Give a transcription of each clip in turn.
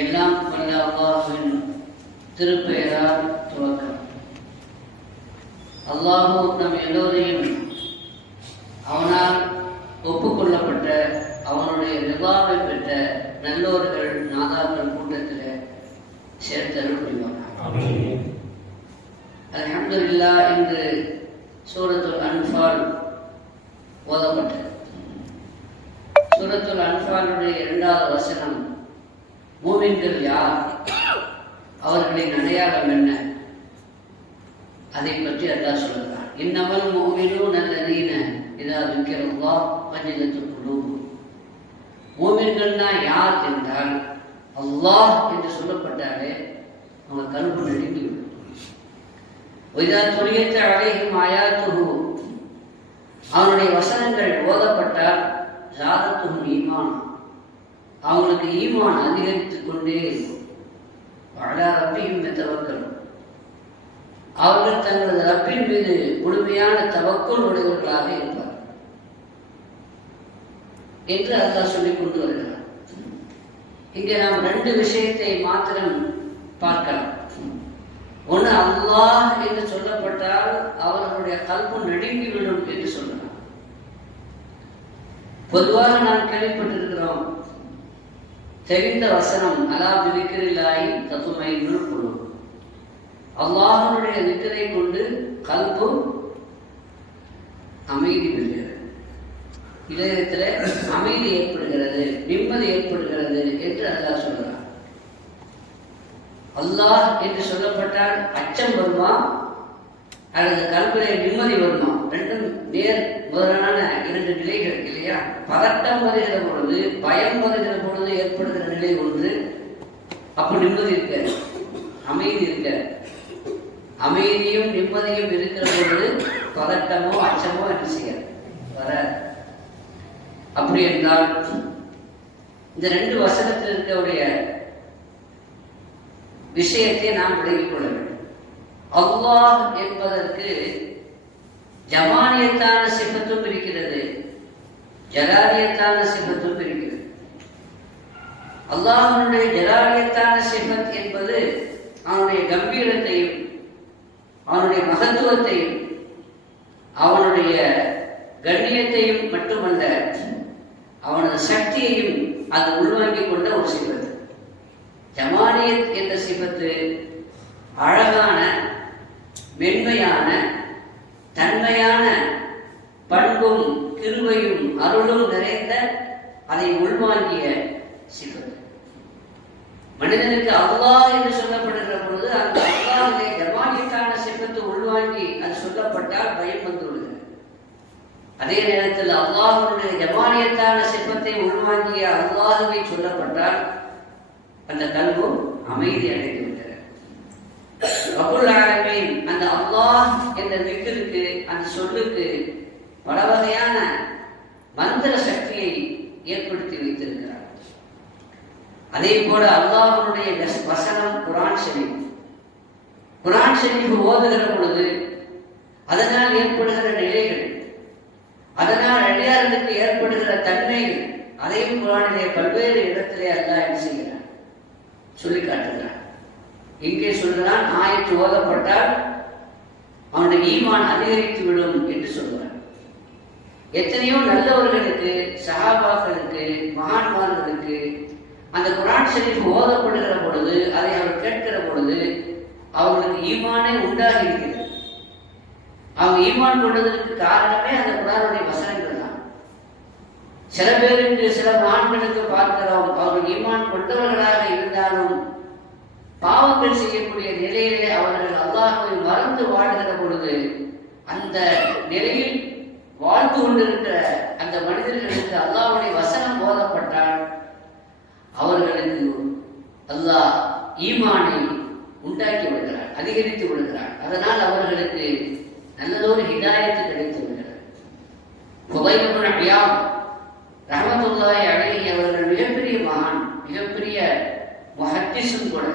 எல்லாம் வல்ல அல்லாஹ்வின் திருப்பெயரால் துவக்கம். அல்லாஹ் நம் எல்லோரையும் அவனால் ஒப்புக்கொள்ளப்பட்ட அவனுடைய ரிவாவை பெற்ற நல்லோர்கள் நாதாக்கள் கூட்டத்தில் சேர்த்தருள் புரிவார். அல்ஹம்துலில்லாஹ். இன்று சூரத்துல் அன்ஃபால் ஓதப்பட்டது. சூரத்துல் அன்ஃபாலுடைய 2வது வசனம், மூமின்கள் யார், அவர்களின் அடையாளம் என்ன, அதை பற்றி அல்லாஹ் சொல்கிறார். இன்னமல் முஃமினூன அல்லதீன இதா ذுக்கிரல்லாஹ் வஜிலத்துல் குலூப். மூமின்கள்னா யார் என்றால், அல்லாஹ் என்று சொல்லப்பட்டாலே அவங்க கல்பு நடுங்கிவிடும். வைதா துலியத் அலைஹிம் ஆயாத்துஹு, அவனுடைய வசனங்கள் ஓதப்பட்டால் ஜாதத்துஹும் ஈமான், அவங்களுக்கு ஈமான் அதிகரித்துக் கொண்டே இருக்கும். அலா ரப்பிஹிம் யதவக்கலும், அவர்கள் தங்களது ரப்பின் மீது முழுமையான தவக்குல் உடையவர்களாக இருப்பார் என்று அல்லாஹ் சொல்லிக் கொண்டு வருகிறார். இங்கே நாம் 2 விஷயத்தை மாத்திரம் பார்க்கலாம். ஒன்று, அல்லாஹ் என்று சொல்லப்பட்டால் அவர்களுடைய கல்பு நடுங்கிவிடும் என்று சொல்லலாம். பொதுவாக நாம் கேள்விப்பட்டிருக்கிறோம், தெரிந்த வசனம், அலா பிதிக்ரில்லாஹி தத்மைனுல் குலூப், அல்லாஹ்வுடைய திக்ரை கொண்டு கல்பு அமைதி பெறுகிறது, இதயத்தில் அமைதி ஏற்படுகிறது, நிம்மதி ஏற்படுகிறது என்று அல்லாஹ் சொல்கிறார். அல்லாஹ் என்று சொல்லப்பட்டால் அச்சம் வருமா அல்லது கல்விலே நிம்மதி வருமா? 2ம் நேர் முதலான 2 நிலைகள் இல்லையா? பதட்டம் வருகிற பொழுது, பயம் வருகிற பொழுது ஏற்படுகிற நிலை ஒன்று. அப்போ நிம்மதி இருக்க, அமைதி இருக்க. அமைதியும் நிம்மதியும் இருக்கிற பொழுது பதட்டமோ அச்சமோ என்ன செய்ய வர. அப்படி என்றால் இந்த 2 வசனத்தில் இருக்கக்கூடிய விஷயத்தை நாம் விளங்கிக் கொள்ள வேண்டும். அல்லாஹ் என்பதற்கு ஜமானியத்தான சிஃபத்தும் இருக்கிறது, ஜலாலியத்தான சிஃபத்தும் இருக்கிறது. அல்லாஹ்வுடைய ஜலாலியத்தான சிஃபத் என்பது அவனுடைய கம்பீரத்தையும் அவனுடைய மகத்துவத்தையும் அவனுடைய கண்ணியத்தையும் மட்டுமல்ல, அவனது சக்தியையும் அது உள்வாங்கிக் கொண்ட ஒரு சிஃபத். ஜமானியத் என்ற சிஃபத்து அழகான, மென்மையான, தன்மையான பண்பும் கிருபையும் அருளும் நிறைந்த, அதை உள்வாங்கிய சிஃபத். மனிதனுக்கு அல்லாஹ் என்று சொல்லப்படுகிற பொழுது அந்த அல்லாஹ்வுடைய ஜமானியத்தான சிஃபத்து உள்வாங்கி அது சொல்லப்பட்டால் பயம் வந்துவிடுகிறது. அதே நேரத்தில் அல்லாஹ்வுடைய ஜமானியத்தான சிஃபத்தை உள்வாங்கிய அல்லாஹ்வை சொல்லப்பட்டால் அந்த கல்பு அமைதி அடைந்து விட்டது. ரப்புல் ஆலமீன் அந்த அல்லாஹ் என்ற திக்ருக்கு, அந்த சொல்லுக்கு பல வகையான மந்திர சக்தியை ஏற்படுத்தி வைத்திருக்கிறார். அதே போல அல்லாஹ்வுடைய வசனம் குர்ஆன் ஷரீஃப். குர்ஆன் ஷரீஃப் ஓதுகிற பொழுது அதனால் ஏற்படுகிற நிலைகள், அதனால் அடியார்களுக்கு ஏற்படுகிற தன்மைகள், அதையும் குர்ஆனிலே பல்வேறு இடத்திலே அல்லாஹ் என்ன செய்கிறார், சொல்லி காட்டுகிறான். இங்கே சொல்கிறான், ஆயத்து ஓதப்பட்டால் அவனுடைய ஈமான் அதிகரித்து விடும் என்று சொல்கிறான். எத்தனையோ நல்லவர்களுக்கு, சஹாபாக்களுக்கு, மகான்மார்களுக்கு அந்த குர்ஆன் ஷரீஃப் ஓதப்படுகிற பொழுது, அதை அவர் கேட்கிற பொழுது அவர்களுக்கு ஈமானே உண்டாகி இருக்கிறது. அவங்க ஈமான் கொண்டதற்கு காரணமே அந்த குர்ஆனுடைய வசனங்கள் தான். சில பேருக்கு, சில மகான்களுக்கு பார்க்கிறோம், அவர்கள் ஈமான் கொண்டவர்களாக இருந்தாலும் பாவங்கள் செய்யக்கூடிய நிலையிலே அவர்கள் அல்லாஹ்வை மறந்து வாழ்கிற பொழுது அந்த நிலையில் வாழ்ந்து கொண்டிருக்கிற அந்த மனிதர்களுக்கு அல்லாஹ்வுடைய வசனம் போதப்பட்டால் அவர்களுக்கு அல்லாஹ் ஈமானை உண்டாக்கி விடுகிறார், அதிகரித்து விடுகிறார். அதனால் அவர்களுக்கு நல்லதொரு ஹிதாயத்து கிடைத்து விடுகிறார். ஃபுதைல் இப்னு இயாத் ரஹ்மத்துல்லாஹி அலைஹி அவர்கள் மிகப்பெரிய மகான், மிகப்பெரிய முஹத்திஸும் கூட,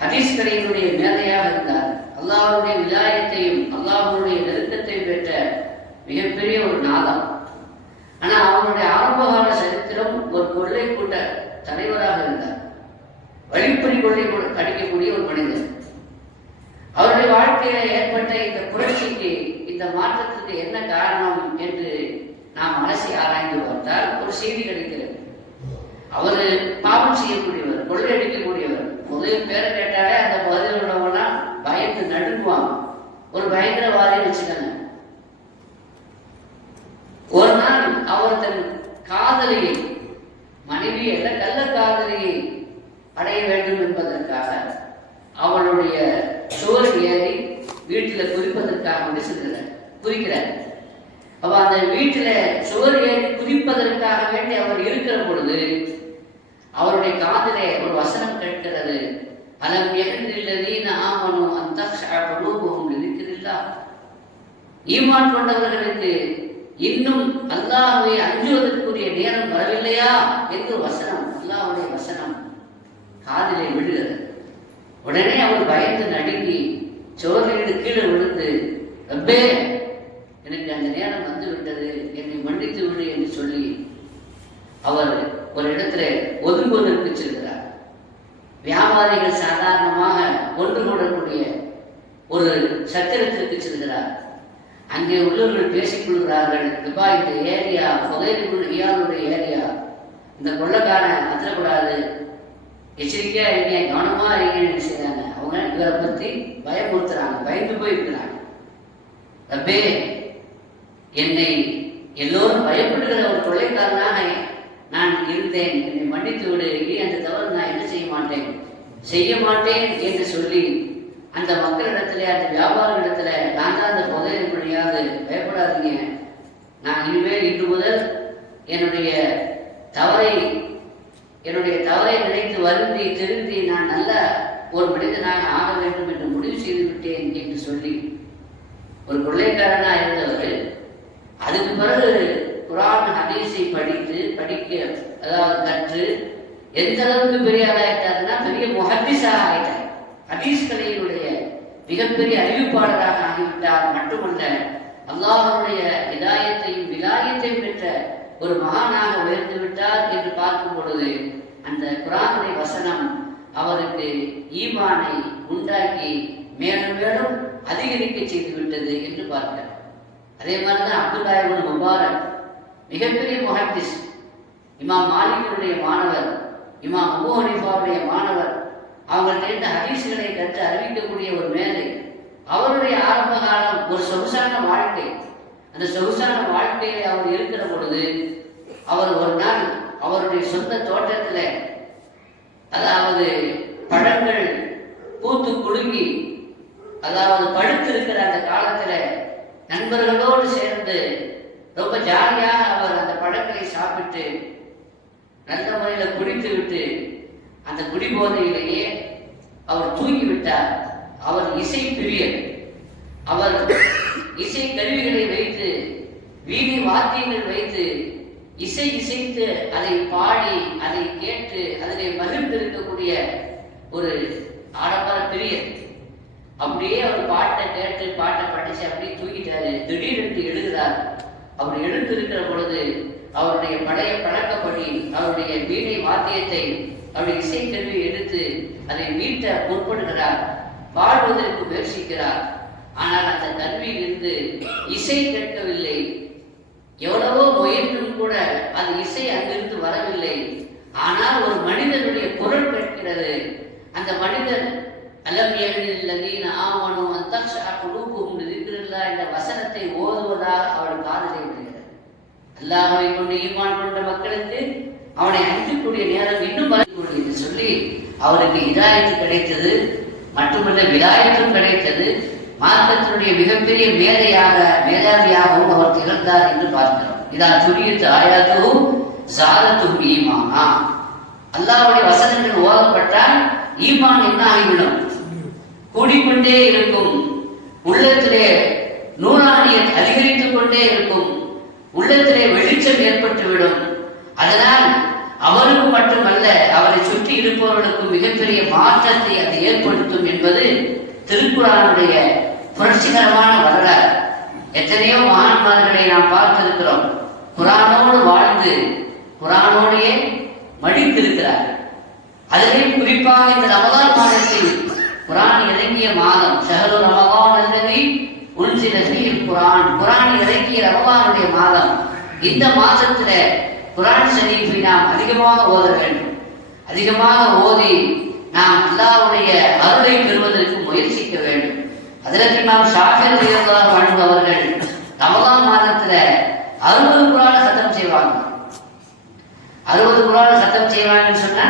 ஹதீஸ் கலையினுடைய மேதையாக இருந்தார். அல்லாஹ்வுடைய விலாயத்தையும் அல்லாஹ்வுடைய நெருக்கத்தையும் பெற்ற மிகப்பெரிய ஒரு நாதம். ஆனால் அவனுடைய ஆரம்பகால சரித்திரம் ஒரு கொள்ளை கூட்ட தலைவராக இருந்தார். வழிப்பறி கொள்ளை அடிக்கக்கூடிய ஒரு மனிதர். அவருடைய வாழ்க்கையில ஏற்பட்ட இந்த புரட்சிக்கு, இந்த மாற்றத்துக்கு என்ன காரணம் என்று நாம் அலசி ஆராய்ந்து பார்த்தால் ஒரு செய்தி கிடைக்கிறது. அவர் பாவம் செய்யக்கூடியவர், கொள்ளை அடிக்கக்கூடியவர். முதல் பேரை கேட்டாலே அந்த பதில் உள்ளவனா பயந்து நடுங்குவாங்க. ஒரு பயங்கரவாதி வச்சுட்டாங்க. ஒரு நாள் அவர் தன் காதலியை, மனைவி அல்ல கள்ள காதலியை அடைய வேண்டும் என்பதற்காக அவளுடைய சுவர் ஏறி வீட்டில் குறிப்பதற்காக குறிக்கிறார். அப்ப அந்த வீட்டில் சுவர் ஏறி குறிப்பதற்காக வேண்டி அவர் இருக்கிற பொழுது அவருடைய காதிலே ஒரு வசனம் கேட்கிறது. அலம் யஹ்னில்லதீன ஆமனு அன் தக்ஷஅ குலூபுஹும் லிذிக்ரில்லாஹ். ஈமான் கொண்டவர்களுக்கு இன்னும் அல்லாஹ்வை அஞ்சுவதற்குரிய நேரம் வரவில்லையா என்று வசனம், அல்லாஹ்வுடைய வசனம் காதிலே விழுகிறது. உடனே அவர் பயந்து நடுங்கி சோர்ந்து கீழே விழுந்து, ரப்பே எனக்கு அந்த நேரம் வந்து விட்டது, என்னை மன்னித்து விடு என்று சொல்லி அவர் ஒரு இடத்துல ஒதுங்குவதற்கு செல்கிறார். வியாபாரிகள் சாதாரணமாக ஒன்று கூடக்கூடிய ஒரு சத்திரத்திற்கு செல்கிறார். அங்கே உள்ளவர்கள் பேசிக் கொள்கிறார்கள், இப்பா இந்த ஏரியா ஃபுதைல் இப்னு இயாதுடைய ஏரியா, இந்த கொள்ளக்காரன் அத்தரக்கூடாது, எச்சரிக்கையா இருங்க, கவனமா இருங்கன்னு செய்யறாங்க. அவங்க இவரை பத்தி பயமுறுத்துறாங்க, பயந்து போயிருக்கிறாங்க. ரப்பே என்னை எல்லோரும் பயப்படுகிற ஒரு கொள்ளைக்காரனாக நான் இருந்தேன், என்னை மன்னித்து விடு, அந்த தவறு நான் என்ன செய்ய மாட்டேன் என்று சொல்லி அந்த மக்களிடத்துல, அந்த வியாபாரிகளிடத்துல, நான் தான் அந்த ஃபுதைல் இப்னு இயாத், பயப்படாதீங்க, நான் இனிமேல் இன்று முதல் என்னுடைய தவறை நினைத்து வருந்தி திருந்தி நான் நல்ல ஒரு மனிதனாக ஆக வேண்டும் என்று முடிவு செய்து விட்டேன் என்று சொல்லி ஒரு கொள்ளைக்காரனாக இருந்தவர் அதுக்கு பிறகு குர்ஆன் ஹதீஸை கற்று எந்த அளவுக்கு பெரிய ஆளாயிட்டாருன்னா பெரிய முஹத்திஸாக ஆயிட்டார். ஹதீஸ் கலையினுடைய மிகப்பெரிய அறிவிப்பாளராக ஆகிவிட்டார். மட்டுமல்ல, அல்லாஹ்வுடைய ஹிதாயத்தையும் விலாயத்தையும் பெற்ற ஒரு மகானாக உயர்ந்து விட்டார் என்று பார்க்கும் பொழுது அந்த குர்ஆனுடைய வசனம் அவருக்கு ஈமானை உண்டாக்கி மேலும் மேலும் அதிகரிக்க செய்து விட்டது என்று பார்க்கிறார். அதே மாதிரிதான் அப்துல்லாஹ் இப்னு முபாரக் மிகப்பெரிய முஹத்திஸ், இமாம் மாலிக்கினுடைய மாணவர், இமாம் அபூ ஹனீஃபாவுடைய மாணவர். அவங்கள்ட்ட இருந்த ஹதீஸ்களை கற்று அறிவிக்கக்கூடிய ஒரு மேதை. அவருடைய ஆரம்ப காலம் ஒரு சொகுசான வாழ்க்கை. அந்த சொகுசான வாழ்க்கையை அவர் இருக்கிற பொழுது அவர் ஒரு நாள் அவருடைய சொந்த தோட்டத்துல, அதாவது பழங்கள் பூத்து குலுங்கி, அதாவது பழுத்து இருக்கிற அந்த காலத்துல நண்பர்களோடு சேர்ந்து ரொம்ப ஜாலியாக அவர் அந்த பழங்களை சாப்பிட்டு நல்ல முறையில் குடித்து விட்டு அந்த குடிபோதையிலேயே அவர் தூங்கிவிட்டார். அவர் இசை பிரியர். அவர் இசை கருவிகளை வைத்து, வீணை வாத்தியங்கள் வைத்து இசைத்து அதை பாடி, அதை கேட்டு அதனை மகிழ்ந்திருக்கக்கூடிய ஒரு ஆடம்பர பிரியர். அப்படியே அவர் பாட்டை கேட்டு பாட்டை படிச்சு அப்படியே தூங்கிட்டாரு. திடீரென்று எழுகிறார். அவர் எழுந்திருக்கிற பொழுது அவருடைய பழைய பழக்கப்படி அவருடைய வீணை வாத்தியத்தை, அவருடைய இசைக்கருவியை எடுத்து அதை மீட்ட முற்படுகிறார். பாடுவதற்கு முயற்சிக்கிறார். ஆனால் அந்த கருவியிலிருந்து இசை கேட்கவில்லை. எவ்வளவோ முயன்றும் கூட அது இசை அங்கிருந்து வரவில்லை. ஆனால் ஒரு மனிதனுடைய குரல் கேட்கிறது. அந்த மனிதன் அலம் யஹ்னில்லதீன ஆமனு அன் தக்ஷஅ குலூபுஹும் லிذிக்ரில்லாஹ் என்ற வசனத்தை ஓதுவதாக அவள் காதிலே விழுகிறது. அல்லாஹ்வை கொண்டு ஈமான் கொண்ட மக்களுக்கு அவனை அஞ்சக்கூடிய நேரம் இன்னும் வரக்கூடிய என்று சொல்லி அவருக்கு ஹிதாயத்து கிடைத்தது. மட்டுமல்ல, விலாயத்தும் கிடைத்தது. மார்க்கத்தினுடைய மிகப்பெரிய மேதாவியாகவும் அவர் திகழ்ந்தார் என்று பார்க்கிறோம். இதா துரியத்து ஆயாத்தும் சாதத்தும் ஈமானா. அல்லாஹ்வுடைய வசனங்கள் ஓதப்பட்டால் ஈமான் என்ன ஆகிவிடும்? கூடிக்கொண்டே இருக்கும். உள்ளத்திலே நூறானியத் அதிகரித்துக் கொண்டே இருக்கும். உள்ளத்திலே வெளிச்சம் ஏற்பட்டுவிடும். அதனால் அவருக்கு மட்டுமல்ல, அவரை சுற்றி இருப்பவர்களுக்கும் மிகப்பெரிய மாற்றத்தை அது ஏற்படுத்தும் என்பது திருக்குர்ஆனுடைய புரட்சிகரமான வரலாறு. எத்தனையோ மகான்மார்களை நாம் பார்த்திருக்கிறோம். குர்ஆனோடு வாழ்ந்து குர்ஆனோடையே மடித்திருக்கிறார்கள். அதிலேயும் குறிப்பாக இந்த ரமலான் மாதத்தில் குர்ஆன் இறங்கிய மாதம், ஷஹ்ரு ரமலான் அல்லதி உன்சில ஃபீஹில் குர்ஆன், குர்ஆன் இறங்கிய ரமலானுடைய மாதம். இந்த மாதத்துல குர்ஆன் ஷரீஃபை நாம் அதிகமாக ஓத வேண்டும். அதிகமாக ஓதி நாம் அல்லாஹ்வுடைய அருளை பெறுவதற்கு முயற்சிக்க வேண்டும். ஹஜ்ரத் இமாம் ஷாஃபி ரலியல்லாஹு அன்ஹு அவர்கள் ரமலான் மாதத்துல 60 குர்ஆனை கத்தம் செய்வாங்க. 60 குர்ஆனை கத்தம் செய்வாங்கன்னு சொன்னா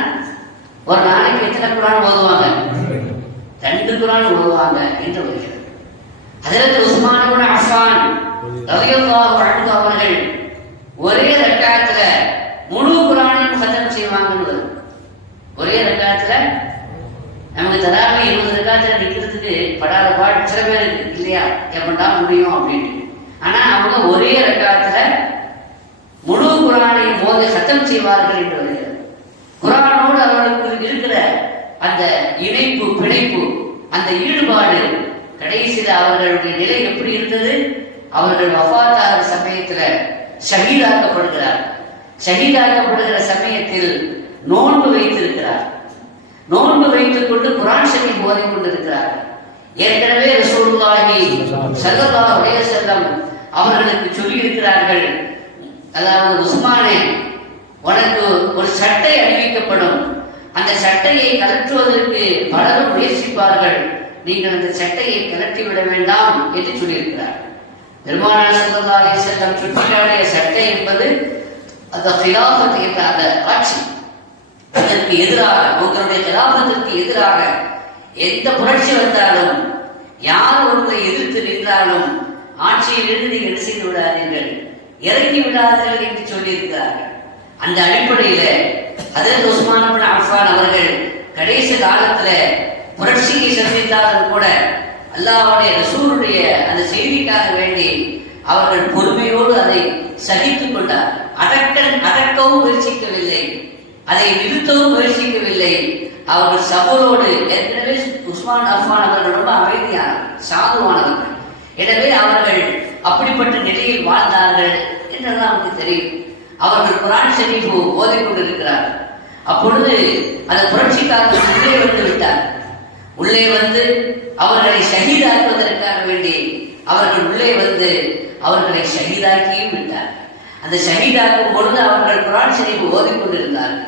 ஒரு நாளைக்கு எத்தனை குர்ஆன் ஓதுவாங்க? 2 குர்ஆன் ஓதுவாங்க என்று வருகிறது. ஹஜ்ரத் உஸ்மான் இப்னு அஃபான் ரலியல்லாஹு அன்ஹு அவர்கள் ஒரே ரக்காத்துல முழு குர்ஆனையும் கத்தம் செய்வாங்கன்னு வரும். ஒரே ரக்காத்துல நமக்கு தராம 20 ரக்காத்துல நிக்கிறதுக்கு படாத பாடு சில பேர் இல்லையா, எப்படா முடியும் அப்படின்னு. ஆனா அவங்க ஒரே ரக்காத்துல முழு குர்ஆனையும் ஓதி கத்தம் செய்வார்கள் என்று வருகிறது. குர்ஆனோடு அவர்களுக்கு இருக்கிற அந்த இணைப்பு, பிணைப்பு, அந்த ஈடுபாடு, கடைசியில் அவர்களுடைய நிலை எப்படி இருந்தது? அவர்கள் வஃபாத்தாகிற சமயத்துல ஷஹீதாக்கப்படுகிறார். ஷஹீதாக்கப்படுகிற சமயத்தில் நோன்பு வைத்திருக்கிறார். நோன்பு வைத்துக் கொண்டு குர்ஆன் ஷரீஃப் ஓதிக் கொண்டிருக்கிறார். ஏற்கனவே ரசூலுல்லாஹி ஸல்லல்லாஹு அலைஹி வஸல்லம் அவர்களுக்கு சொல்லி இருக்கிறார்கள், அதாவது உஸ்மானே, உனக்கு ஒரு சட்டை அணிவிக்கப்படும். அந்த சட்டையை கலற்றுவதற்கு பலரும் முயற்சிப்பார்கள். நீங்கள் அந்த சட்டையை கலட்டி விட வேண்டாம் என்று சொல்லியிருக்கிறார். பெருமானார் ஸல்லல்லாஹு அலைஹி வஸல்லம் சுட்டிக்காட்டிய சட்டை என்பது அந்த கிலாஃபத் என்ற அந்த ஆட்சி, அதற்கு எதிராக, உங்களுடைய கிலாஃபத்திற்கு எதிராக எந்த புரட்சி வந்தாலும், யார் ஒருவரை எதிர்த்து நின்றாலும் ஆட்சியிலிருந்து நீங்கள் என்ன செய்து விடாதீர்கள், இறங்கி விடாதீர்கள் என்று சொல்லியிருக்கிறார்கள். அந்த அடிப்படையில ஹஜ்ரத் உஸ்மான் இப்னு அஃபான் அவர்கள் கடைசி காலத்துல புரட்சியை சந்தித்தாலும் கூட அல்லாஹ்வுடைய ரசூலுடைய அந்த செய்திக்காக வேண்டி அவர்கள் பொறுமையோடு அதை சகித்துக் கொண்டார். அடக்கவும் முயற்சிக்கவில்லை, அதை நிறுத்தவும் முயற்சிக்கவில்லை. அவர்கள் சபரோடு, ஏற்கனவே உஸ்மான் அஃபான் அவர்கள் ரொம்ப அமைதியானவர், சாதுவானவர்கள். எனவே அவர்கள் அப்படிப்பட்ட நிலையில் வாழ்ந்தார்கள் என்றெல்லாம் நமக்கு தெரியும். அவர்கள் குர்ஆன் ஷரீஃப் ஓதிக்கொண்டிருக்கிறார்கள். அப்பொழுது அந்த புரட்சிக்காரர்கள் உள்ளே வந்து விட்டார். உள்ளே வந்து அவர்களை ஷஹீதாக்குவதற்காக வேண்டி அவர்கள் உள்ளே வந்து அவர்களை ஷஹீதாக்கியும் விட்டார். அந்த ஷஹீதாக்கும் பொழுது அவர்கள் குர்ஆன் ஷரீஃப் ஓதிக்கொண்டிருந்தார்கள்.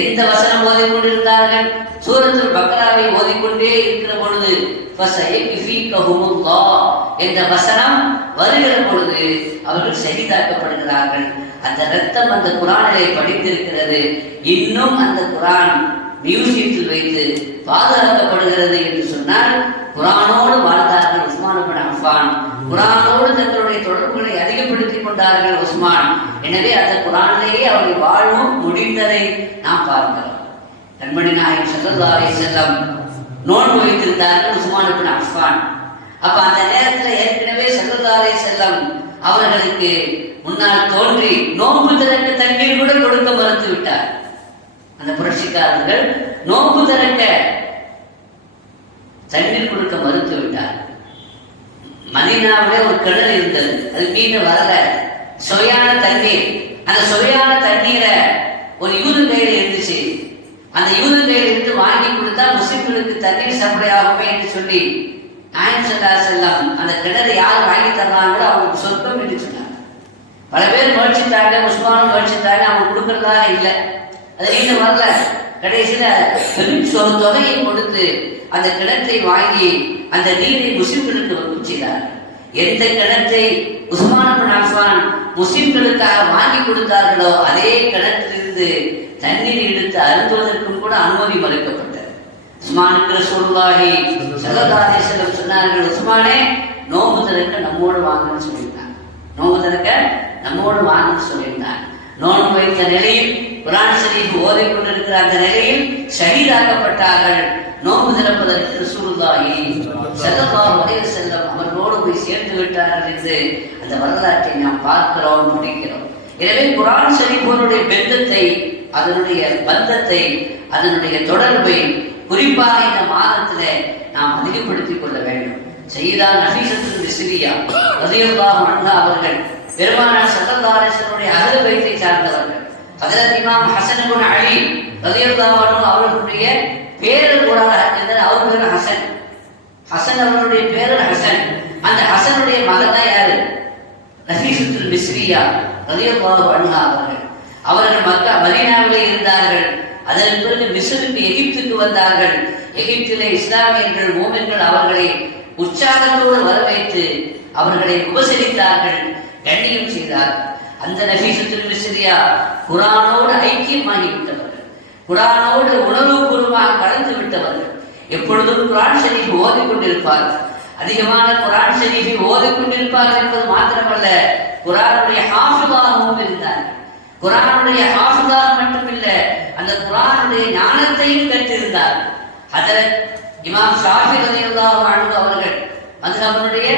எந்த வசனம் ஓதிக்கொண்டிருந்தார்கள்? சூரத்துல் பக்ராவை ஓதிக்கொண்டே இருக்கிற பொழுது என்ற வசனம் வருகிற பொழுது அவர்கள் ஷஹீதாக்கப்படுகிறார்கள். அந்த ரத்தம் அந்த குர்ஆனிலே படித்திருக்கிறது. இன்னும் அந்த குர்ஆன் மியூசியத்தில் வைத்து பாதுகாக்கப்படுகிறது என்று சொன்னால் குர்ஆனோடு வாழ்ந்தார்கள் உஸ்மான் இப்னு அஃபான். குர்ஆனோடு தங்களுடைய தொடர்புகளை அதிகப்படுத்திக் கொண்டார்கள் உஸ்மான். எனவே அந்த குர்ஆனிலேயே அவருடைய வாழ்வும் முடிந்ததை நாம் பார்க்கிறோம். கண்மணி நாயகம் ஸல்லல்லாஹு அலைஹி வஸல்லம் நோன்பு வைத்திருந்தார்கள் உஸ்மான் இப்னு அஃபான். அப்ப அந்த நேரத்தில் ஏற்கனவே ஸல்லல்லாஹு அலைஹி வஸல்லம் அவர்களுக்கு முன்னால் தோன்றி நோன்பு திறக்க தண்ணீர் கூட கொடுக்க மறுத்து விட்டார். அந்த புரட்சிக்காரர்கள் நோன்பு திறக்க தண்ணீர் கொடுக்க மறுத்து விட்டார். மதீனாவிலே ஒரு கிணறு இருந்தது, அது மீண்டும் வரல, சுவையான தண்ணீர். அந்த சுவையான தண்ணீரை ஒரு யூதன் கையில் இருந்துச்சு. அந்த யூதன் கையில் இருந்து வாங்கி கொடுத்தா முஸ்லிம்களுக்கு தண்ணீர் சப்ளை ஆகுமே என்று சொல்லி நாயகம் ஸல்லல்லாஹு அலைஹி வஸல்லம் அந்த கிணறு யார் வாங்கி தர்றாங்களோ அவங்களுக்கு சொர்க்கம் என்று சொன்னாங்க. பல பேர் முயற்சித்தாங்க, உஸ்மானும் முயற்சித்தாங்க, அவங்க கொடுக்கறதாக இல்லை, அது மீண்டும் வரல. கடைசியில பெரும் தொகையை கொடுத்து அந்த கிணற்றை வாங்கி அந்த நீரை முஸ்லிம்களுக்கு வகுப்பு செய்தார். எந்த கிணற்றை உஸ்மான் இப்னு அஃபான் முஸ்லிம்களுக்காக வாங்கி கொடுத்தார்களோ அதே கிணற்றிலிருந்து தண்ணீர் எடுத்து அருந்துவதற்கும் கூட அனுமதி மறுக்கப்பட்டது. உஸ்மானுக்கு ரசூலுல்லாஹி ஸல்லல்லாஹு அலைஹி வஸல்லம் சொன்னார்கள், உஸ்மானே நோன்பு திறக்க நம்மோடு வாங்கன்னு சொல்லியிருந்தாங்க. நோன்பு திறக்க நம்மோடு வாங்கன்னு சொல்லியிருந்தாங்க. நோன்பு வைத்த நிலையில் குர்ஆன் ஷரீஃப் ஓதிக்கொண்டிருக்கிற அந்த நிலையில் ஷஹீதாக்கப்பட்டார்கள். நோன்பு திறப்பதற்கு ரசூலுல்லாஹி ஸல்லல்லாஹு அலைஹி வஸல்லம் அவர்களோடு போய் சேர்ந்து விட்டார்கள் என்று அந்த வரலாற்றை நாம் பார்க்கிறோம், முடிக்கிறோம். எனவே குர்ஆன் ஷரீஃபோருடைய பெந்தத்தை, அதனுடைய பந்தத்தை, அதனுடைய தொடர்பை குறிப்பாக இந்த மாதத்திலே நாம் அதிகப்படுத்திக் கொள்ள வேண்டும். சையதா நஃபீஸத்துல் மிஸ்ரியா ரலியல்லாஹு அன்ஹா அவர்கள் பெருமானார் ஸல்லல்லாஹு அலைஹி வஸல்லம் அஹ்லு பைத்தை சார்ந்தவர்கள். ஹஜ்ரத் இமாம் ஹஸன் இப்னு அலி ரலியல்லாஹு அன்ஹு அவர்களுடைய பேரர் கூட இருந்தார். அவர் பேர் ஹஸன். ஹஸன் அவர்களுடைய பேரர் ஹஸன். அந்த ஹஸனுடைய மகன் தான் யாரு? நஃபீஸத்துல் மிஸ்ரியா ரலியல்லாஹு அன்ஹா அவர்கள். அவர்கள் மக்கா மதீனாவிலே இருந்தார்கள். அதன் பிறகு மிஸ்ருக்கு, எகிப்துக்கு வந்தார்கள். எகிப்திலே இஸ்லாமியர்கள், மூமின்கள் அவர்களை உற்சாகத்தோடு வரவைத்து அவர்களை உபசரித்தார்கள், கண்ணியம் செய்தார்கள். அந்த நஃபீஸத்துல் மிஸ்ரியா குர்ஆனோடு ஐக்கியமாகி விட்டவர்கள், குர்ஆனோடு உணர்வுபூர்வமாக கலந்து விட்டவர்கள். எப்பொழுதும் குர்ஆன் ஷரீஃப் ஓதிக்கொண்டிருப்பார்கள். அதிகமான குர்ஆன் ஷரீஃபை ஓதிக்கொண்டிருப்பார்கள் என்பது மாத்திரமல்ல, குர்ஆனுடைய ஹாஃபிஸாகவும் இருந்தார்கள். குர்ஆனுடைய ஹாஃபிஸாக மட்டுமில்ல, அந்த குர்ஆனுடைய ஞானத்தையும் கற்றிருந்தார். ஹஜ்ரத் இமாம் ஷாஃபி ரலியல்லாஹு அன்ஹு அவர்கள் மத்ஹபுடைய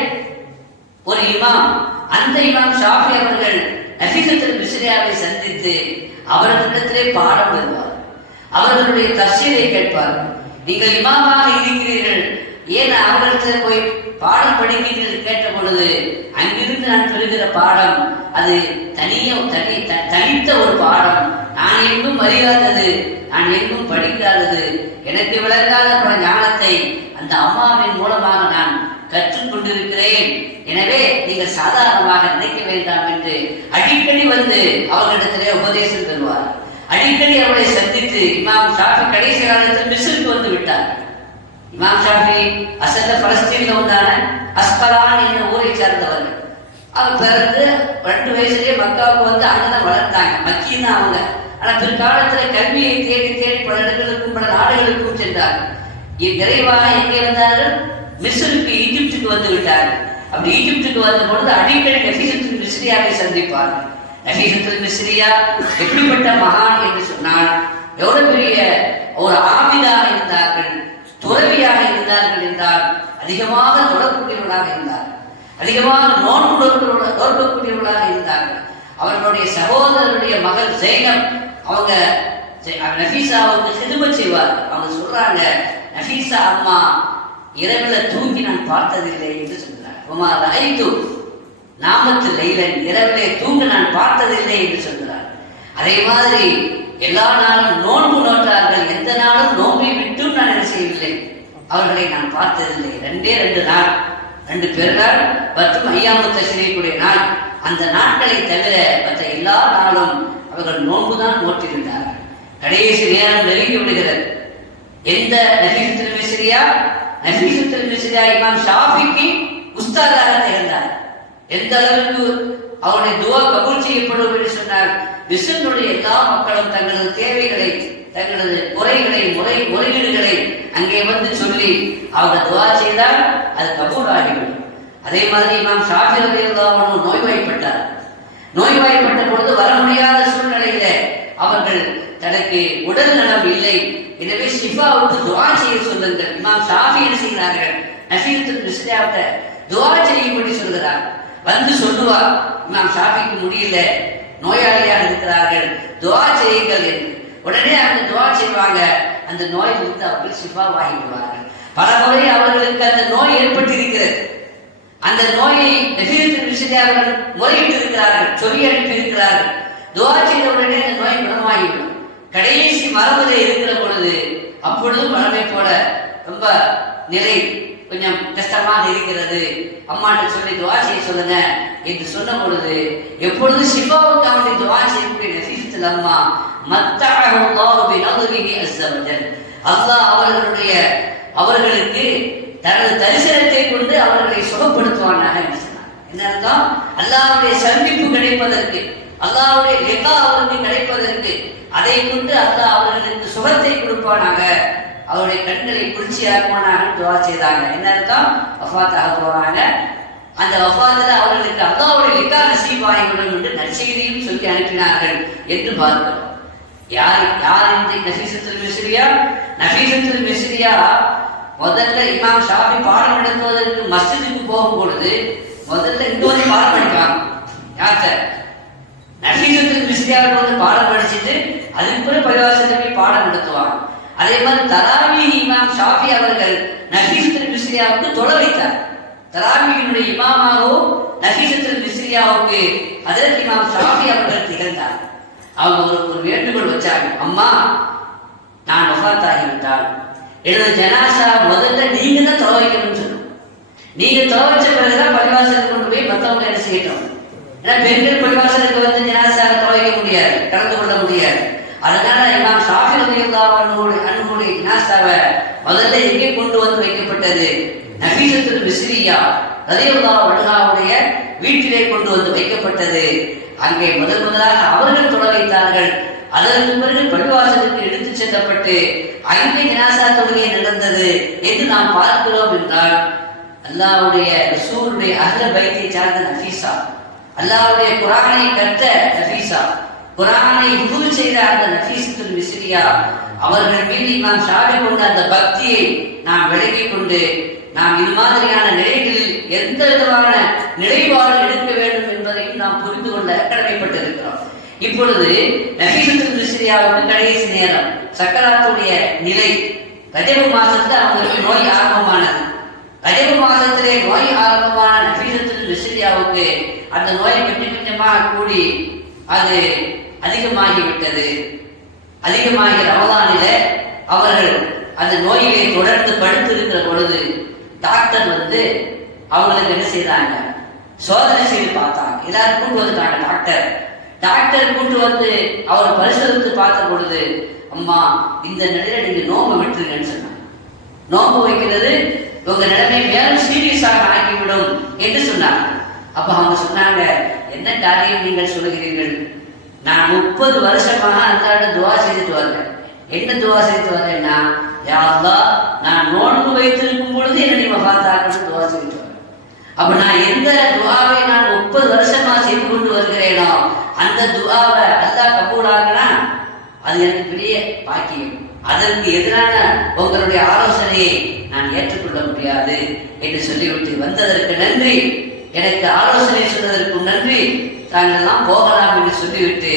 ஒரு இமாம். அந்த இமாம் ஷாஃபி அவர்கள் நஃபீஸத்துல் மிஸ்ரியாவை சந்தித்து அவர்களிடத்திலே பாடம் பெறுவார், அவர்களுடைய தஃசீரை கேட்பார். நீங்கள் இமாமாக இருக்கிறீர்கள், ஏன் அவர்களிடத்தில் போய் பாடம் படிக்கிறீர்கள் கேட்ட பொழுது, அங்கிருந்து நான் பெறுகிற பாடம் அது தனித்த ஒரு பாடம். நான் எங்கும் அறியாதது, நான் எங்கும் படிக்காதது, எனக்கு விளங்காத பல ஞானத்தை அந்த அம்மாவின் மூலமாக நான் கற்றுக்கொண்டிருக்கிறேன். எனவே நீங்கள் சாதாரணமாக நினைக்க வேண்டாம் என்று அடிக்கடி வந்து அவர்களிடத்திலே உபதேசம் தருவார். அடிக்கடி அவர்களை சந்தித்து இமாம் ஷாஃபி கடைசி காலத்தில் மிஸ்ருக்கு வந்து விட்டார். இமாம் ஷாஃபி அசல்ல பலஸ்தீனில் உண்டான அஸ்கலான் என்ற ஊரை சார்ந்தவர்கள். அவர் பிறந்து 2 வயசுலேயே மக்காவுக்கு வந்து அங்கதான் வளர்ந்தாங்க, மக்கின்னு அவங்க. ஆனால் பிற்காலத்தில் கல்வியை தேடி தேடி பல இடங்களுக்கும் பல நாடுகளுக்கும் சென்றார்கள். நிறைவாக எங்கே வந்தார்கள்? மிஸ்ருக்கு, ஈஜிப்துக்கு வந்து விட்டார்கள். அப்படி ஈஜிப்துக்கு வந்த பொழுது அடிக்கடி நஃபீஸத்துல் மிஸ்ரியாவை சந்திப்பார்கள். நஃபீஸத்துல் மிஸ்ரியா எப்படிப்பட்ட மகான் என்று சொன்னால், எவ்வளவு பெரிய ஒரு ஆபிதாக இருந்தார்கள், துறவியாக இருந்தார்கள் என்றால் அதிகமாக தொடர்புடையவர்களாக இருந்தார்கள், அதிகமாக நோக்கக்கூடியவர்களாக இருந்தார்கள். அவர்களுடைய சகோதரருடைய மகள் ஜைனப் அவங்க நஃபீஸாவுக்கு ஹிதுமத் செய்வார். அவங்க சொல்றாங்க, நஃபீஸா அம்மா இரவுல தூங்கி நான் பார்த்ததில்லை என்று சொல்கிறார். நாமத்து லைலன், இரவிலே தூங்க நான் பார்த்ததில்லை என்று சொல்கிறார். அதே மாதிரி எல்லா நாளும் நோன்பு நோட்டார்கள். எந்த நாளும் நோன்பை விட்டும் நான் என்ன செய்யவில்லை, அவர்களை நான் பார்த்ததில்லை. 2 நாள், 2 பெருநாள் மற்றும் ஐயாமு தஷ்ரீக்குடைய நாள், அந்த நாட்களை தவிர மற்ற எல்லா நாளும் அவர்கள் நோன்புதான் நோட்டிருந்தார்கள். கடைசி நேரம் நெருங்கி விடுகிறது. எந்த நஃபீஸத்துல் மிஸ்ரியா? நஃபீஸத்துல் மிஸ்ரியா இமாம் ஷாஃபிக்கு உஸ்தாதாக திகழ்ந்தார். எந்த அளவுக்கு அவருடைய துஆ கபூல் செய்யப்படும் என்று சொன்னார். மிஸ்ருடைய எல்லா மக்களும் தங்களது தேவைகளை, தங்களது குறைகளை, முறையீடுகளை அங்கே வந்து சொல்லி அவங்க துஆ செய்தால் அது கபூல் ஆகிவிடும். அதே மாதிரி இமாம் ஷாஃபி ரலியல்லாஹு அன்ஹு நோய்வாய்ப்பட்டார். நோய்வாய்ப்பட்ட பொழுது வர முடியாத சூழ்நிலையில அவர்கள் தனக்கு உடல் நலம் இல்லை, எனவே ஷிஃபாவுக்கு துஆ செய்ய சொல்லுங்கள். இமாம் ஷாஃபி என்ன செய்கிறார்கள்? நஃபீஸத்துல் மிஸ்ரியாவை துஆ செய்யும்படி சொல்கிறார். வந்து சொல்லுவார், இமாம் ஷாஃபிக்கு முடியல, நோயாளியாக இருக்கிறார்கள், துஆ செய்யுங்கள் என்று. உடனே அந்த துஆ செய்வாங்க. அந்த நோயிலிருந்து அவர்கள் ஷிஃபாவாகி விடுவார்கள். பல முறை அவர்களுக்கு அந்த நோய் ஏற்பட்டிருக்கிறது. அந்த நோயை நஃபீஸத்துல் மிஸ்ரியா அவர்கள் முறையிட்டு இருக்கிறார்கள், சொல்லி அனுப்பி இருக்கிறார்கள். துஆ செய்த உடனே அந்த நோய் குணமாகிவிடும். கடைசி மரபுல இருக்கிற பொழுது, அப்பொழுதும் வளமை போல ரொம்ப நிலை கொஞ்சம் கஷ்டமாக இருக்கிறது, அம்மாட்ட சொல்லி துஆ செய்ய சொல்லுங்க என்று சொன்ன பொழுது, எப்பொழுது ஷிஃபாவுக்கு அவனை துஆ செய்யக்கூடிய நஃபீஸத்துல் அம்மா மத்தஅல்லாஹு பினظரிஹி அஸ்ஸ வஜல், அல்லாஹ் அவர்களுக்கு தனது தரிசனத்தை கொண்டு அவர்களை சுகப்படுத்துவானாக என்று சொன்னார். என்ன அர்த்தம்? அல்லாஹ்வுடைய சந்திப்பு கிடைப்பதற்கு, அல்லாஹ்வுடைய லிகா அவர்களுக்கு கிடைப்பதற்கு, அதை கொண்டு அல்லாஹ் அவர்களுக்கு சுகத்தை கொடுப்பானாக அவருடைய கண்களை குளிர்ச்சியாக்குவானாக துவா செய்தாங்க. என்ன அர்த்தம்? வஃபாத்தாக போறாங்க. அந்த வஃபாத்துல அவர்களுக்கு அல்லாஹ்வுடைய லிகா நசீபாகிவிடும் என்று நற்செய்தியும் சொல்லி அனுப்பினார்கள் என்று பார்க்கிறோம். யார் இந்த நஃபீஸத்துல் மிஸ்ரியா? நஃபீஸத்துல் மிஸ்ரியா முதல்ல இமாம் ஷாஃபி பாடம் நடத்துவதற்கு மஸ்ஜிதுக்கு போகும் பொழுது முதல்ல இங்க வந்து பாடம் படிப்பாங்க. யார்கிட்ட? நஃபீஸத்துல் மிஸ்ரியாவுக்கு வந்து பாடம் படிச்சுட்டு அதுக்கு பிறகு பள்ளிவாசலுக்கு போய் பாடம் நடத்துவாங்க. அதே மாதிரி தராவீஹ் இமாம் ஷாஃபி அவர்கள் நஃபீஸத்துல் மிஸ்ரியாவுக்கு தொழ வைத்தார். தராவீஹினுடைய இமாமாகவும் நஃபீஸத்துல் மிஸ்ரியாவுக்கு ஹஜ்ரத் இமாம் ஷாஃபி அவர்கள் திகழ்ந்தார். அவங்க ஒரு வேண்டுகோள் வச்சாங்க, அம்மா நான் வஃபாத் ஆகிவிட்டால் எனது ஜனாசா முதல்ல நீங்க தான் தொலை வைக்கணும்னு சொன்னோம். நீங்க தொலை வச்ச பிறகுதான் பள்ளிவாசலுக்கு கொண்டு போய் மற்றவங்க என்ன செய்யட்டும். ஏன்னா பெண்கள் பள்ளிவாசலுக்கு வந்து ஜனாசாவை தொலை வைக்க முடியாது, கலந்து கொள்ள முடியாது. அதனால இமாம் ஷாஃபி ரலியல்லாஹு அன்ஹுடைய ஜனாசாவை முதல்ல எங்கே கொண்டு வந்து வைக்கப்பட்டது? நஃபீஸத்துல் மிஸ்ரியா ரலியல்லாஹு அன்ஹாவுடைய வீட்டிலே கொண்டு வந்து வைக்கப்பட்டது. அங்கே முதலாக அவர்கள் தொலை வைத்தார்கள். அதற்கு பிறகு பள்ளிவாசலுக்கு எடுத்துச் செல்லப்பட்டு அங்கே ஜனாசா தொழுகை நடந்தது என்று நாம் பார்க்கிறோம். என்றால் அல்லாஹ்வுடைய ரசூலுடைய அஹ்ல பைத்தை சார்ந்த நஃபீஸா, அல்லாஹ்வுடைய குர்ஆனை கற்ற நஃபீஸா, குர்ஆனை ஹுஃபு செய்த அந்த நஃபீஸத்துல் மிஸ்ரியா அவர்கள் மீது நாம் ஷாஃபி கொண்ட அந்த பக்தியை நாம் விளங்கிக் கொண்டு நாம் இது மாதிரியான நிலைகளில் எந்த விதமான நிலைப்பாடு எடுக்க வேண்டும் என்பதையும் நாம் புரிந்து கொள்ள கடமைப்பட்டிருக்கிறோம். இப்பொழுது நஃபீஸத்துல் மிஸ்ரியாவுக்கு கடைசி நேரம் சக்கராத்துடைய நிலை. ரஜபு மாசத்துல அவங்களுக்கு நோய் ஆரம்பமானது. ரஜபு மாசத்திலே நோய் ஆரம்பமான நஃபீஸத்துல் மிஸ்ரியாவுக்கு அந்த நோய் கொஞ்சம் கொஞ்சமாக கூடி அது அதிகமாகிவிட்டது. அதிகமாகிய ரமலானில அவர்கள் அந்த நோயிலே தொடர்ந்து படுத்திருக்கிற பொழுது டாக்டர் வந்து அவங்களுக்கு என்ன செய்யறாங்க? சோதனை செய்து பார்த்தாங்க. எல்லாரும் கூட்டு வந்துட்டாங்க. டாக்டர் கூட்டு வந்து அவர் பரிசோதித்து பார்த்த பொழுது, அம்மா இந்த நிலையில நீங்க நோம்பு விட்டுருங்கன்னு சொன்னாங்க. நோம்பு வைக்கிறது உங்க நிலைமை மேலும் சீரியஸாக ஆக்கிவிடும் என்று சொன்னாங்க. அப்ப அவங்க சொன்னாங்க, என்ன காரியம் நீங்கள் சொல்லுகிறீர்கள்? நான் 30 வருஷமாக அல்லாஹ்விட துஆ செய்துட்டு வரேன். என்ன துஆ செய்துட்டு வரேன்னா, யா அல்லாஹ் நான் நோன்பு வைத்திருக்கும் பொழுது என்ன நீ வஃபாத்தாக்கணும்னு துஆ செய்துட்டு வரேன். அப்ப நான் எந்த துஆவை நான் 30 வருஷமா செய்து கொண்டு வருகிறேனோ அந்த துஆவை அல்லாஹ் கபூலாக்கினா அது எனக்கு பெரிய பாக்கியம். அதற்கு எதிரான உங்களுடைய ஆலோசனையை நான் ஏற்றுக்கொள்ள முடியாது என்று சொல்லிவிட்டு வந்ததற்கு நன்றி, எனக்கு ஆலோசனை சொன்னதற்கும் நன்றி, தாங்கள் எல்லாம் போகலாம் என்று சொல்லிவிட்டு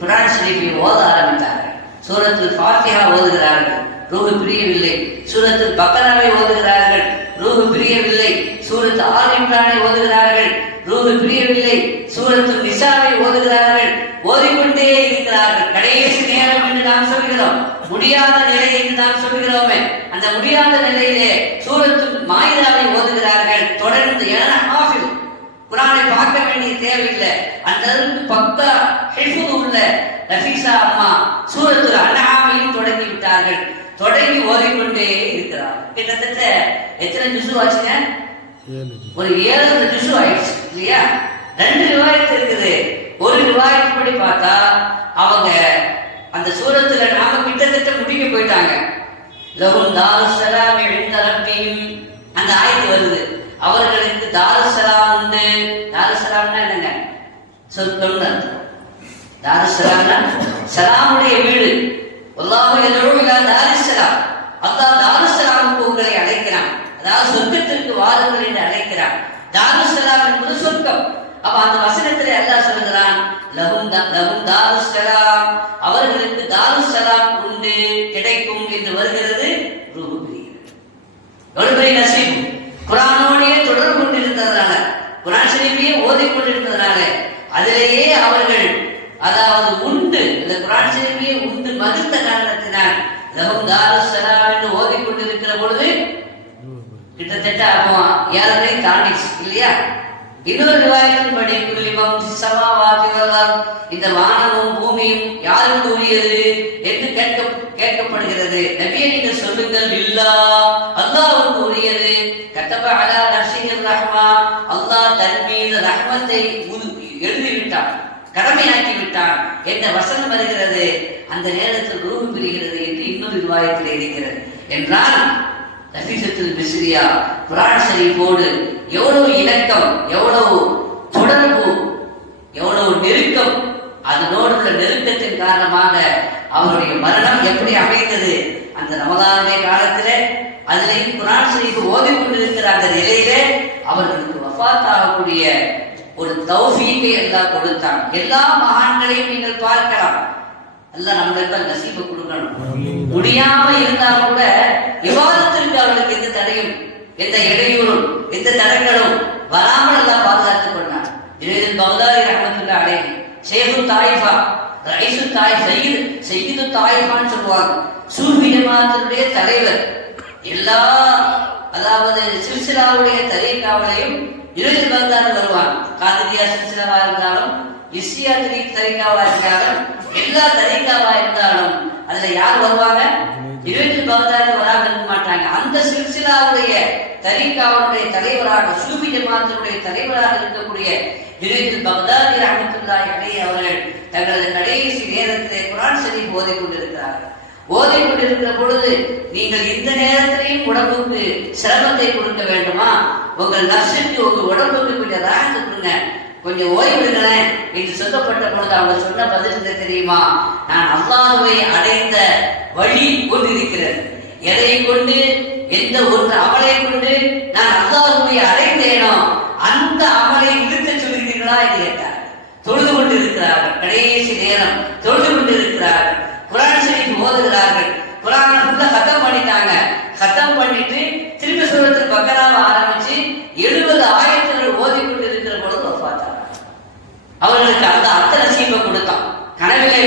குர்ஆன் ஷரீஃபை ஓத ஆரம்பித்தார்கள். சூரத்துல் ஃபாத்திஹா ஓதுகிறார்கள், ரூஹு பிரியவில்லை. சூரத்துல் பக்ராவை ஓதுகிறார்கள், ரூஹு பிரியவில்லை. சூரத் ஆல் இம்ரானை ஓதுகிறார்கள், ரூஹு பிரியவில்லை. சூரத்துல் நிசாவை ஓதுகிறார்கள், ஓதிக்கொண்டே இருக்கிறார்கள். கடைசி நேரம் என்று நாம் சொல்கிறோம், முடியாத நிலை என்று நாம் சொல்கிறோமே, அந்த முடியாத நிலையிலே சூரத்துல் மாயிதாவை ஓதுகிறார்கள் தொடர்ந்து. ஏன்னா ஹாஃபில் குர்ஆனை பார்க்க வேண்டிய தேவையில்லை, அந்த அளவுக்கு பக்கா ஹிஃப்து உள்ள நஃபீஸா அம்மா சூரத்துல் அன்ஆமையும் தொடங்கி விட்டார்கள். தொடங்கி ஓதிக்கொண்டே இருக்கிறார். கிட்டத்தட்ட எத்தனை ஜுஸு ஆச்சுங்க? ஒரு 7 ஜுஸு ஆயிடுச்சு இல்லையா? 2 ரிவாயத் இருக்குது. ஒரு ரிவாயத் படி பார்த்தா அவங்க அந்த சூரத்துல நாம கிட்டத்தட்ட முடிக்க போயிட்டாங்க. லஹும் தாருஸ்ஸலாம் இன்த ரப்பிஹிம் அந்த ஆயத்து வருது. அவர்களுக்கு தாருஸ்ஸலாம் உண்டு. தாருஸ்ஸலாம்னா என்னங்க? சொர்க்கம் அர்த்தம். தாருஸ்ஸலாம்னா சலாமுடைய வீடு. அல்லாஹ் யதுஉ இலா தாருஸ்ஸலாம், அல்லாஹ் தாருஸ்ஸலாமுக்கு உங்களை அழைக்கிறான், அதாவது சொர்க்கத்திற்கு வாருங்கள் என்று அழைக்கிறான். தாருஸ்ஸலாம் என்பது சொர்க்கம். அப்ப அந்த வசனத்திலே அல்லாஹ் சொல்கிறான், லஹும் தாருஸ்ஸலாம், அவர்களுக்கு தாருஸ்ஸலாம் உண்டு, கிடைக்கும் என்று வருகிறது. ரூஹு பிரிகிறது. எவ்வளவு பெரிய நசீப்! குர்ஆனோடே தொடர்பு கொண்டிருந்ததனால, குர்ஆன் ஷரீஃபையே ஓதிக்கொண்டிருந்ததனால அதிலேயே அவர்கள் அதாவது உண்டு, இந்த குர்ஆன் ஷரீஃபையே உண்டு மகிழ்ந்த காரணத்தினால் லஹும் தாருஸ்ஸலாம் என்று ஓதிக்கொண்டிருக்கிற பொழுது கிட்டத்தட்ட அப்போ 7 தாண்டிச்சு இல்லையா? இன்னொரு ரிவாயத்தின் படி குல்லிமம் ஸமாவாதி வல் அர்த், இந்த வானமும் பூமியும் யாருக்கு உரியது என்று கேட்கப்படுகிறது. நபியே நீங்கள் சொல்லுங்கள், இல்லாஹ் அல்லாஹ்வுக்கு உரியது. கதப அலா நஃப்ஸிஹி ரஹ்மா, அல்லாஹ் தன் மீது ரஹ்மத்தை எழுதிவிட்டான், கடமையாக்கி விட்டான் என்ற வசனம் வருகிறது. அந்த நேரத்தில் ரூஹு பிரிகிறது என்று இன்னொரு ரிவாயத்தில் இருக்கிறது. என்றால் நஃபீஸத்துல் மிஸ்ரியா குர்ஆன் ஷரீஃபோடு எவ்வளவு இணக்கம், எவ்வளவு தொடர்பு, எவ்வளவு நெருக்கம், அதனோடு உள்ள நெருக்கத்தின் காரணமாக அவருடைய மரணம் எப்படி அமைந்தது. அந்த ரமலானுடைய காலத்திலே அதிலேயும் குர்ஆன் ஷரீஃப் ஓதிக்கொண்டிருக்கிற அந்த நிலையிலே அவர்களுக்கு வஃபாத் ஆகக்கூடிய ஒரு தௌஃபீக்கை அல்லாஹ் கொடுத்தான். எல்லா மகான்களையும் நீங்கள் பார்க்கலாம். அல்லாஹ் நம்மளுக்கு நசீபை கொடுக்கணும். முடியாம இருந்தாலும் கூட விவாதத்திற்கு அவர்களுக்கு எந்த தடையும், எந்த இடையூறும், எந்த தடங்களும் வராமல் அல்லாஹ் பாதுகாத்துக் கொண்டான். ஜுனைதுல் பக்தாதி ரஹ்மத்துல்லாஹி அலைஹி ஷேഖு தாயிஃபா, ரயீசு தாயிஃபா, சையீது தாயிஃபான்னு சொல்லுவாங்க. சூஃபி ஜமாஅத்தினுடைய தலைவர். எல்லா அதாவது சில்சிலாவுடைய தரீகாவிலையும் ஜுனைதுல் பக்தாதி வருவாங்க. காதிரியா சில்சிலாவா இருந்தாலும், இஸ்ஸியா தரீகாவா இருந்தாலும், எல்லா தரீகாவா இருந்தாலும் அதுல யார் வருவாங்க? ஜுனைதுல் பக்தாதி வராம இருக்க மாட்டாங்க. அந்த சில்சிலாவுடைய தரீகாவுடைய தலைவராக, சூஃபி ஜமாஅத்தினுடைய தலைவராக இருக்கக்கூடிய ஜுனைதுல் பக்தாதி ரஹ்மத்துல்லாஹி அலைஹி அவர்கள் தங்களது கடைசி நேரத்திலே குர்ஆன் ஷரீஃப் ஓதிக் கொண்டிருக்கிறார்கள். ஓதிக் கொண்டிருக்கிற பொழுது, நீங்கள் இந்த நேரத்திலையும் உடம்புக்கு சிரமத்தை கொடுக்க வேண்டுமா? உங்கள் நஃப்ஸுக்கு, உங்க உடம்புக்கு கொஞ்சம் ராஹத் கொடுங்க, கொஞ்சம் ஓய்விடுங்களேன் என்று சொல்லப்பட்ட பொழுது அவங்க சொன்ன பதில் தெரியுமா? நான் அல்லாஹ்வை அடைந்த வழி கொண்டிருக்கிறது. எதை கொண்டு, எந்த ஒரு அமலை கொண்டு நான் அல்லாஹ்வை அடைந்தேனோ அந்த அமலை நிறுத்த சொல்கிறீர்களா என்று கேட்டார். தொழுது கொண்டு இருக்கிறார்கள், கடைசி நேரம் தொழுது கொண்டு இருக்கிறார்கள், குர்ஆன் ஷரீஃப் ஓதுகிறார்கள். குர்ஆனை ஃபுல்லா கத்தம் பண்ணிட்டாங்க. கத்தம் பண்ணிட்டு திருப்பி சூரத்துல் பக்கராவை ஆரம்பிச்சு 70 ஆயத்துகள் ஓதிக்கொண்டு இருக்கிற பொழுது வஃபாத் ஆனாங்க. அவர்களுக்கு அந்த அர்த்த நசீபை கொடுத்தான். கனவிலே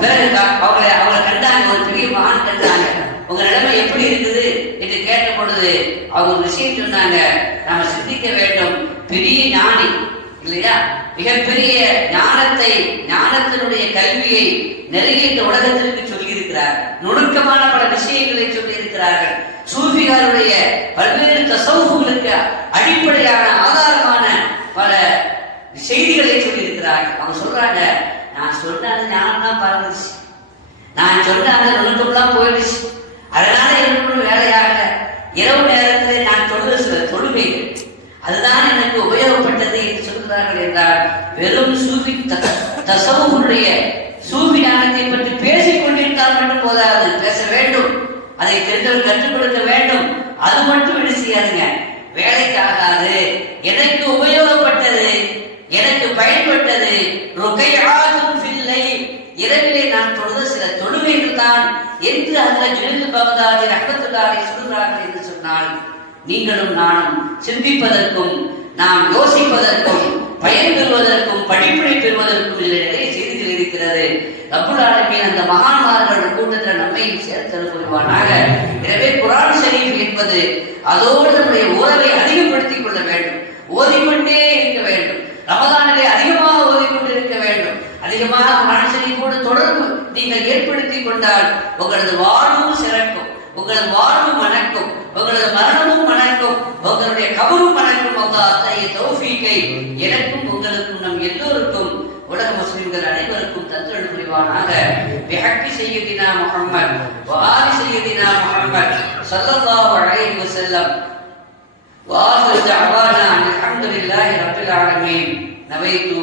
பிறகு அவங்களை கண்டாங்க, ஒரு பெரிய மகான் கண்டாங்க. உங்க நிலைமை எப்படி இருக்குது என்று கேட்ட பொழுது அவங்க ஒரு விஷயம் சொன்னாங்க. நாம சிந்திக்க வேண்டும், பெரிய ஞானி இல்லையா, மிகப்பெரிய ஞானத்தினுடைய கல்வியை நிறைய இந்த உலகத்திற்கு சொல்லி இருக்கிறார். நுணுக்கமான பல விஷயங்களை சொல்லி இருக்கிறார்கள். சூஃபிகளுடைய பல்வேறு தஸவ்வுகளுக்கு அடிப்படையான ஆதாரமான பல செய்திகளை சொல்லி இருக்கிறார்கள். அவங்க சொல்றாங்க, நான் சொன்ன அந்த ஞானம்லாம் பறந்துச்சு, நான் சொன்ன அந்த நுணுக்கம்லாம் போயிடுச்சு, அதனால எனக்கு வேலையாக இரவு நேரத்தில் நான் சொல்ற சில தொழுகைகள் அதுதான் எனக்கு உபயோகப்பட்டது என்று சொல்கிறார்கள். என்றால் வெறும் சூஃபி தஸவ்வுடைய சூஃபி ஞானத்தை பற்றி பேசிக் கொண்டிருந்தால் மட்டும் போதாது, பேச வேண்டும், அதை தெரிந்தவர்கள் கற்றுக் கொடுக்க வேண்டும். அது மட்டும் என்ன செய்யாதுங்க, வேலைக்காகாது. எனக்கு உபயோகப்பட்டது, எனக்கு பயன்பட்டது ருகைஆத்துன் ஃபில் லைல், இரவிலே நான் தொழுத சில தொழுகைகள் தான் என்று ஹஜ்ரத் ஜுனைதுல் பக்தாதி ரஹ்மத்துல்லாஹி அலைஹி சொல்கிறார்கள் என்று சொன்னால், நீங்களும் நானும் சிந்திப்பதற்கும், நாம் யோசிப்பதற்கும், பயன் பெறுவதற்கும், படிப்பினை பெறுவதற்கும் நிறைய செய்திகள் இருக்கிறது. ரப்புல் ஆலமீன் அந்த மகான்மார்கள் கூட்டத்தில் நம்மையும் சேர்த்தல் புரிவானாக. எனவே குர்ஆன் ஷரீஃப் என்பது அதோடு நம்முடைய உறவை அதிகப்படுத்திக் கொள்ள வேண்டும், ஓதிக்கொண்டே இருக்க வேண்டும். ரமலானிலே அதிகமாக ஓதிக்கொண்டு இருக்க வேண்டும். அதிகமாக குர்ஆன் ஷரீஃபோடு தொடர்பு நீங்கள் ஏற்படுத்திக் கொண்டால் உங்களது வாழ்வும் சிறக்கும், உங்களது வாழ்வு மணக்கும், உங்களது மரணமும் மணக்கும், உங்களுடைய கபரும் மணக்கும். அல்லாஹ் அத்தகைய தௌஃபீக்கை எனக்கும் உங்களுக்கும் நம் எல்லோருக்கும் உலக முஸ்லிம்கள் அனைவருக்கும் தந்தருள் புரிவானாக. பிஹக்கி சய்யிதினா முஹம்மத் வ ஆலி சய்யிதினா முஹம்மத் ஸல்லல்லாஹு அலைஹி வஸல்லம். வ ஆகிரு தஅவானா அல்ஹம்துலில்லாஹி ரப்பில் ஆலமீன். நவைத்து